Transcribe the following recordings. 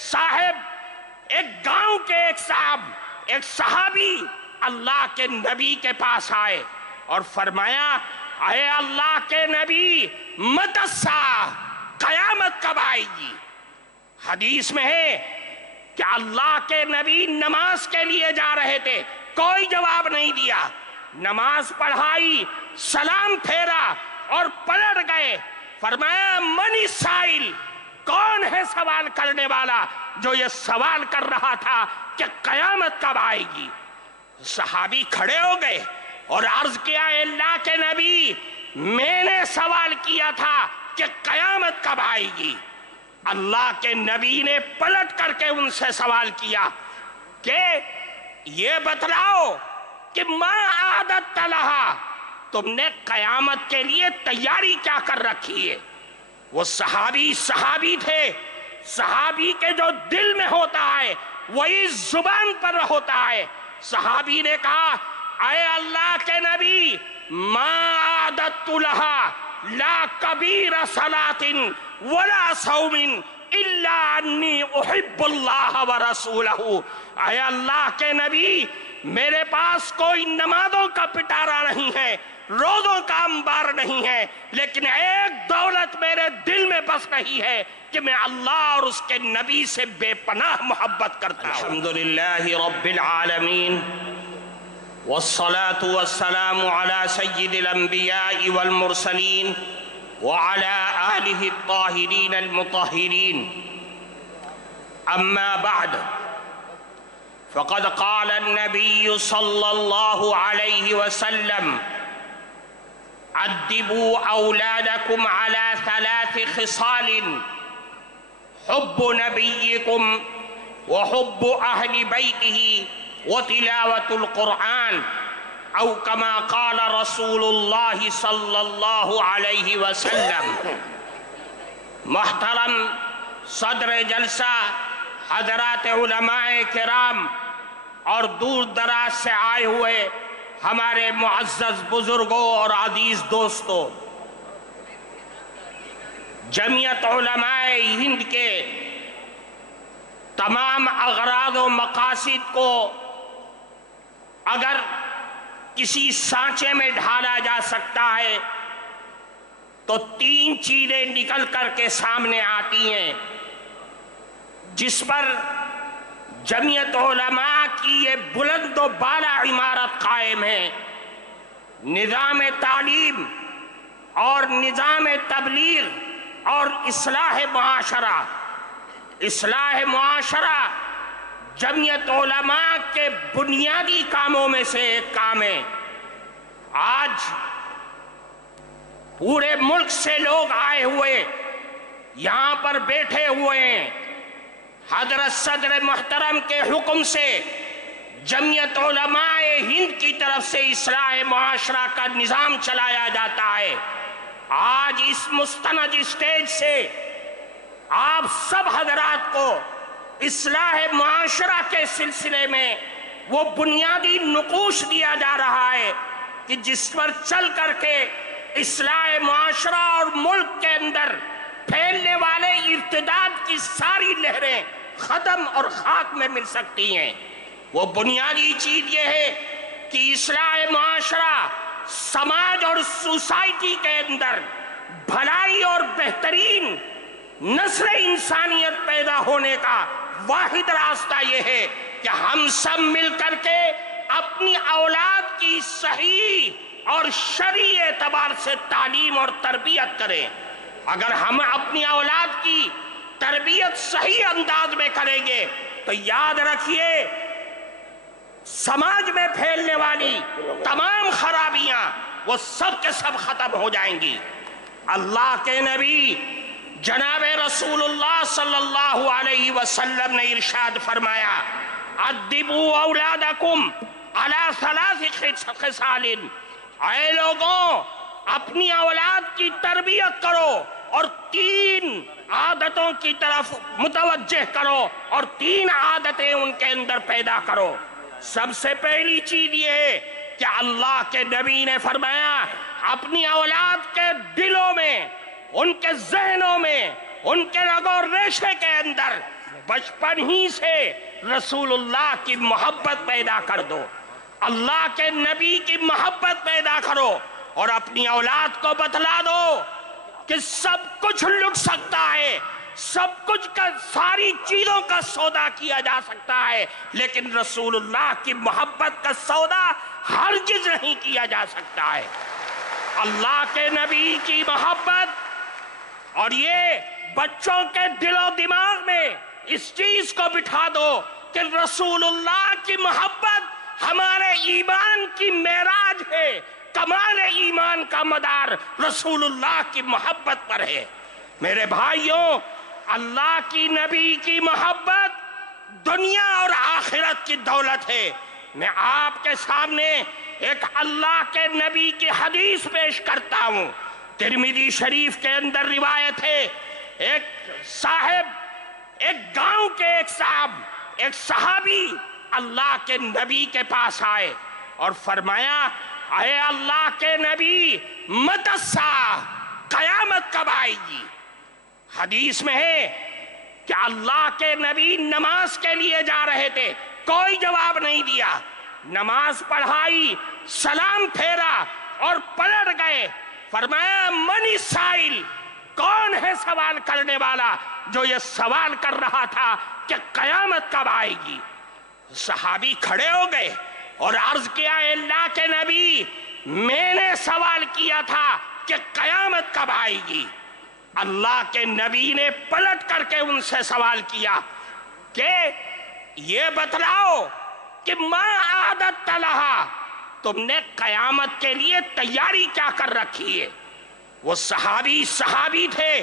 صاحب ایک گاؤں کے ایک صحابی اللہ کے نبی کے پاس آئے اور فرمایا اے اللہ کے نبی متی الساعہ، قیامت کب آئے گی؟ حدیث میں ہے کہ اللہ کے نبی نماز کے لیے جا رہے تھے، کوئی جواب نہیں دیا، نماز پڑھائی، سلام پھیرا اور پلٹ گئے، فرمایا من السائل، کون ہے سوال کرنے والا جو یہ سوال کر رہا تھا کہ قیامت کب آئے گی؟ صحابی کھڑے ہو گئے اور عرض کیا اے اللہ کے نبی میں نے سوال کیا تھا کہ قیامت کب آئے گی۔ اللہ کے نبی نے پلٹ کر کے ان سے سوال کیا کہ یہ بتلاؤ کہ ما اعددت لہا، تم نے قیامت کے لیے تیاری کیا کر رکھی ہے؟ وہ صحابی تھے، صحابی کے جو دل میں ہوتا ہے وہی زبان پر ہوتا ہے۔ صحابی نے کہا اے اللہ کے نبی ما اعددت لہا لا کبیر صلاۃ ولا صوم الا انی احب اللہ ورسولہ، اے اللہ کے نبی میرے پاس کوئی نمازوں کا پٹارا نہیں ہے، روزوں کا انبار نہیں ہے، لیکن ایک دولت میرے دل میں بس رہی ہے کہ میں اللہ اور اس کے نبی سے بے پناہ محبت کرتا ہوں۔ الحمدللہ رب العالمین والصلاة والسلام على سید الانبیاء والمرسلین وعلى آلہ الطاہرین المطہرین، اما بعد فقد قال النبی صلی اللہ علیہ وسلم ادبوا اولادکم على 3 خصال حب نبیکم وحب اہل بیتہ وتلاوة القرآن او کما قال رسول اللہ صلی اللہ علیہ وسلم۔ محترم صدر جلسہ، حضرات علماء کرام اور دور دراز سے آئے ہوئے ہمارے معزز بزرگوں اور عزیز دوستوں، جمعیت علماء ہند کے تمام اغراض و مقاصد کو اگر کسی سانچے میں ڈھالا جا سکتا ہے تو 3 چیزیں نکل کر کے سامنے آتی ہیں جس پر جمعیت علماء کی یہ بلند و بالا عمارت قائم ہے: نظام تعلیم اور نظام تبلیغ اور اصلاح معاشرہ۔ اصلاح معاشرہ جمعیت علماء کے بنیادی کاموں میں سے ایک کام ہے۔ آج پورے ملک سے لوگ آئے ہوئے یہاں پر بیٹھے ہوئے ہیں، حضرت صدر محترم کے حکم سے جمعیت علماء ہند کی طرف سے اصلاح معاشرہ کا نظام چلایا جاتا ہے۔ آج اس مستند اسٹیج سے آپ سب حضرات کو اصلاح معاشرہ کے سلسلے میں وہ بنیادی نقوش دیا جا رہا ہے کہ جس پر چل کر کے اصلاح معاشرہ اور ملک کے اندر پھیلنے والے ارتداد کی ساری لہریں ختم اور خاک میں مل سکتی ہیں۔ وہ بنیادی چیز یہ ہے کہ اصلاح معاشرہ سماج اور سوسائٹی کے اندر بھلائی اور بہترین نسل انسانیت پیدا ہونے کا واحد راستہ یہ ہے کہ ہم سب مل کر کے اپنی اولاد کی صحیح اور شرعی اعتبار سے تعلیم اور تربیت کریں۔ اگر ہم اپنی اولاد کی تربیت صحیح انداز میں کریں گے تو یاد رکھیے سماج میں پھیلنے والی تمام خرابیاں وہ سب کے سب ختم ہو جائیں گی۔ اللہ کے نبی جناب رسول اللہ صلی اللہ علیہ وسلم نے ارشاد فرمایا ادبوا اولادکم علی 3 خصال، اے لوگوں اپنی اولاد کی تربیت کرو اور 3 عادتوں کی طرف متوجہ کرو اور 3 عادتیں ان کے اندر پیدا کرو۔ سب سے پہلی چیز یہ ہے کہ اللہ کے نبی نے فرمایا اپنی اولاد کے دلوں میں، ان کے ذہنوں میں، ان کے رگ و ریشے کے اندر बचपन ही से रसूलुल्लाह की मोहब्बत पैदा कर दो, अल्लाह के नबी की मोहब्बत पैदा करो और अपनी औलाद को बतला दो कि सब कुछ लुट सकता है, सब कुछ का, सारी चीजों का सौदा किया जा सकता है, लेकिन रसूलुल्लाह की मोहब्बत का सौदा हरगिज नहीं किया जा सकता है। अल्लाह के नबी की मोहब्बत, और ये बच्चों के दिलो दिमाग में इस चीज को बिठा दो कि रसूलुल्लाह की मोहब्बत हमारे ईमान की मेराज है, कमाल ईमान का मदार रसूलुल्लाह की मोहब्बत पर है। मेरे भाइयों, अल्लाह की नबी की मोहब्बत दुनिया और आखिरत की दौलत है। मैं आपके सामने एक अल्लाह के नबी की हदीस पेश करता हूं। तिरमिजी शरीफ के अंदर रिवायत है, एक साहब, एक गांव के एक साहब, एक सहाबी अल्लाह के नबी के पास आए और फरमाया, अरे अल्लाह के नबी, मतस्सा, कयामत कब आएगी? हदीस में है कि अल्लाह के नबी नमाज के लिए जा रहे थे, कोई जवाब नहीं दिया, नमाज पढ़ाई, सलाम फेरा और पलट गए। फरमाया, मनी साइल, कौन है सवाल करने वाला जो ये सवाल कर रहा था कि कयामत कब आएगी? सहाबी खड़े हो गए और अर्ज किया, अल्लाह के नबी, मैंने सवाल किया था कि कयामत कब आएगी। अल्लाह के नबी ने पलट करके उनसे सवाल किया कि ये बतलाओ कि मां आदत तलहा, तुमने कयामत के लिए तैयारी क्या कर रखी है? वो सहाबी थे।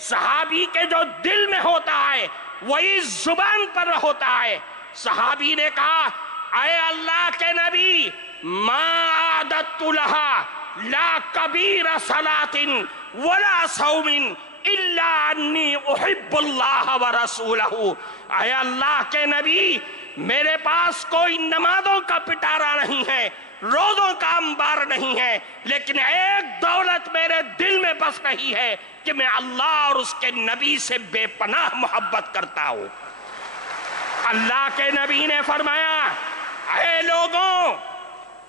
सहाबी के जो दिल में होता है वही जुबान पर होता है। सहाबी ने कहा, अरे अल्लाह के नबी, मां आदत तुलहा ला कबीर सलातिन वला सौमिन इल्ला अन्नी उहिब्बुल्लाह व रसूलहू। अरे अल्लाह के नबी, मेरे पास कोई नमाजों का पिटारा नहीं है, रोजों का अंबार नहीं है, लेकिन एक दौलत मेरे दिल में बस रही है कि मैं अल्लाह और उसके नबी से बेपनाह मोहब्बत करता हूं। अल्लाह के नबी ने फरमाया, ऐ लोगों,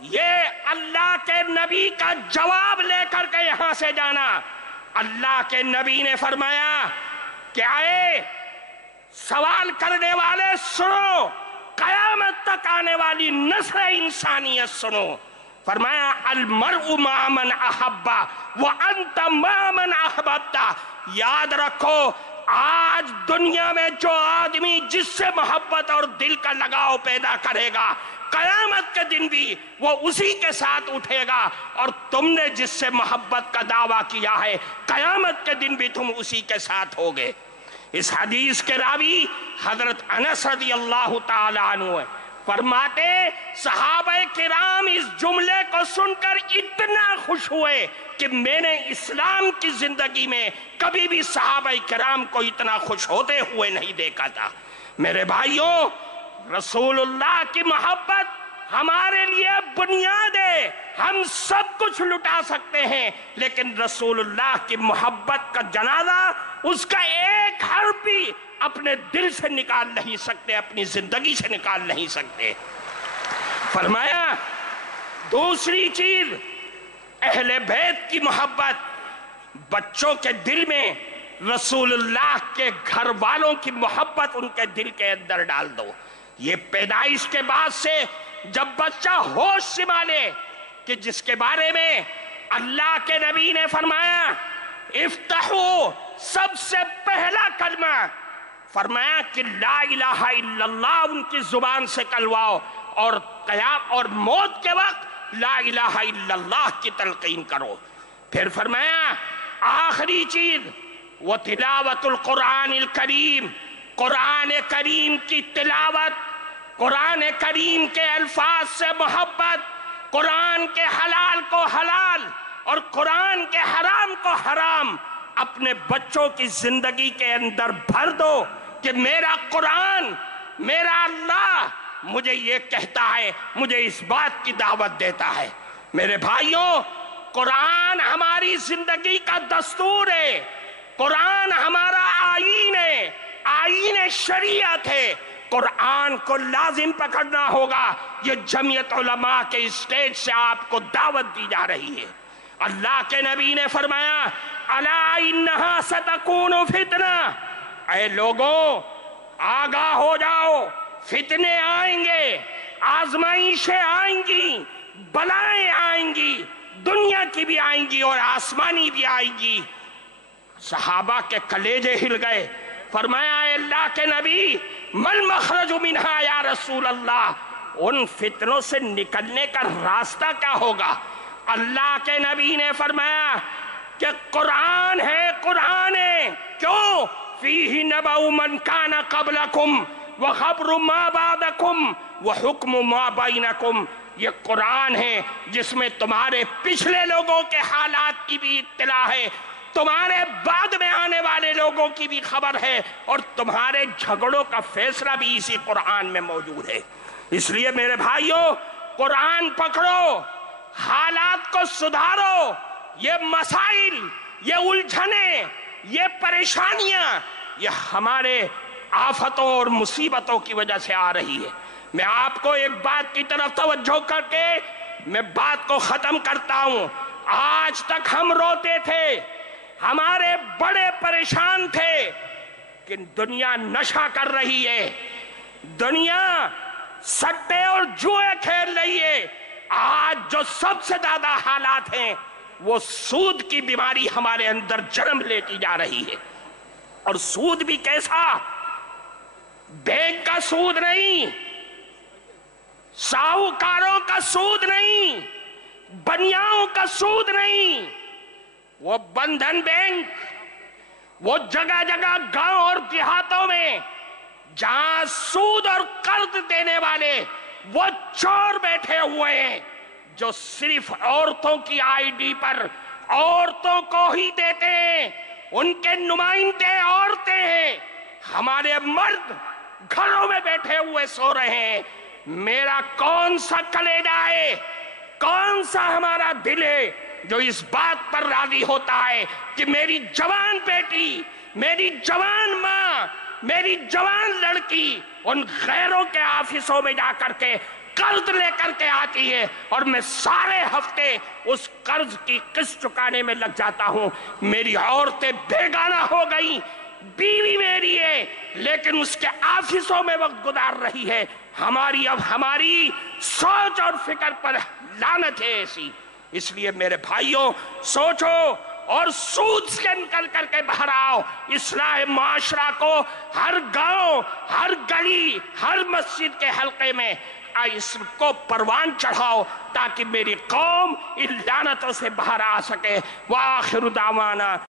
ये अल्लाह के नबी का जवाब लेकर के यहां से जाना। अल्लाह के नबी ने फरमाया, क्या है सवाल करने वाले सुनो, कयामत तक आने वाली नस्ल इंसानियत सुनो। फरमाया, अल मरउ मा मन अहब्बा व अंत मा मन अहबब्ता। याद रखो, आज दुनिया में जो आदमी जिससे मोहब्बत और दिल का लगाव पैदा करेगा, कयामत के दिन भी वो उसी के साथ उठेगा, और तुमने जिससे मोहब्बत का दावा किया है, कयामत के दिन भी तुम उसी के साथ होगे। इस हदीस के रावी हजरत अनस रज़ियल्लाहु ताला अन्हु है। फरमाते, सहाबाए किराम इस जुमले को सुनकर इतना खुश हुए कि मैंने इस्लाम की जिंदगी में कभी भी सहाबाए किराम को इतना खुश होते हुए नहीं देखा था। मेरे भाइयों, रसूलुल्लाह की मोहब्बत हमारे लिए बुनियाद है। हम सब कुछ लुटा सकते हैं, लेकिन रसूलुल्लाह की मोहब्बत का जनाजा, उसका एक हर्फ भी अपने दिल से निकाल नहीं सकते, अपनी जिंदगी से निकाल नहीं सकते। फरमाया, दूसरी चीज, अहले बैत की मोहब्बत। बच्चों के दिल में रसूलुल्लाह के घर वालों की मोहब्बत उनके दिल के अंदर डाल दो। ये पैदाइश के बाद से जब बच्चा होश संभाले कि जिसके बारे में अल्लाह के नबी ने फरमाया, इफ्तहू, सबसे पहला कलमा फरमाया कि ला इलाहा इल्लल्लाह उनकी जुबान से कलवाओ, और कयाम और मौत के वक्त ला इलाहा इल्लल्लाह की तलकीन करो। फिर फरमाया, आखिरी चीज, वो तिलावतुल कुरानिल करीम, कुरान करीम की तिलावत, कुरान करीम के अल्फाज से मोहब्बत, कुरान के हलाल को हलाल और कुरान के हराम को हराम अपने बच्चों की जिंदगी के अंदर भर दो कि मेरा कुरान, मेरा अल्लाह मुझे ये कहता है, मुझे इस बात की दावत देता है। मेरे भाइयों, कुरान हमारी जिंदगी का दस्तूर है, कुरान हमारा आईन है, आईन शरीयत है, कुरान को लाजिम पकड़ना होगा। ये जमीयत उलमा के स्टेज से आपको दावत दी जा रही है। अल्लाह के नबी ने फरमाया अला इन्नहा सतकूनु फितना, ऐ लोगों आगाह हो जाओ, फितने आएंगे, आजमाइशें आएंगी, बलाएं आएंगी, दुनिया की भी आएंगी और आसमानी भी आएंगी। सहाबा के कलेजे हिल गए। फरमाया अल्लाह के नबी मल मखरजु मिनहा या रसूल अल्लाह, उन फितनों से निकलने का रास्ता क्या होगा? अल्लाह के नबी ने फरमाया कि कुरान है, कुरान है। क्यों? फीही नबउ मन काना क़ब्लकुम व खबरु मा बादकुम व हुक्मु मा बैनकुम। ये कुरान है जिसमें तुम्हारे पिछले लोगों के हालात की भी इत्तला है, तुम्हारे बाद में आने वाले लोगों की भी खबर है, और तुम्हारे झगड़ों का फैसला भी इसी कुरान में मौजूद है। इसलिए मेरे भाइयों, कुरान पकड़ो, हालात को सुधारो। ये मसाइल, ये उलझने, ये परेशानियां, ये हमारे आफतों और मुसीबतों की वजह से आ रही है। मैं आपको एक बात की तरफ तवज्जो करके मैं बात को खत्म करता हूं। आज तक हम रोते थे, हमारे बड़े परेशान थे कि दुनिया नशा कर रही है, दुनिया सट्टे और जुए खेल रही है। आज जो सबसे ज्यादा हालात हैं वो सूद की बीमारी हमारे अंदर जन्म लेती जा रही है। और सूद भी कैसा? बैंक का सूद नहीं, साहूकारों का सूद नहीं, बनियाओं का सूद नहीं, वो बंधन बैंक, वो जगह जगह गांव और देहातों में जहां सूद और कर्ज देने वाले वो चोर बैठे हुए हैं जो सिर्फ औरतों की आईडी पर औरतों को ही देते हैं, उनके नुमाइंदे औरतें हैं। हमारे मर्द घरों में बैठे हुए सो रहे हैं। मेरा कौन सा कलेजा है, कौन सा हमारा दिल है जो इस बात पर राजी होता है कि मेरी जवान बेटी, मेरी जवान माँ, मेरी जवान लड़की उन गैरों के ऑफिसों में जाकर के कर्ज लेकर के आती है और मैं सारे हफ्ते उस कर्ज की किस्त चुकाने में लग जाता हूं। मेरी औरतें बेगाना हो गई, बीवी मेरी है लेकिन उसके ऑफिसों में वक्त गुजार रही है। हमारी सोच और फिक्र पर लानत है ऐसी। इसलिए मेरे भाइयों, सोचो और सूद से निकल करके बाहर आओ। इस्लाह माशरा को हर गांव, हर गली, हर मस्जिद के हल्के में इसको परवान चढ़ाओ ताकि मेरी कौम इन लानतों से बाहर आ सके। व आखिर दावाना।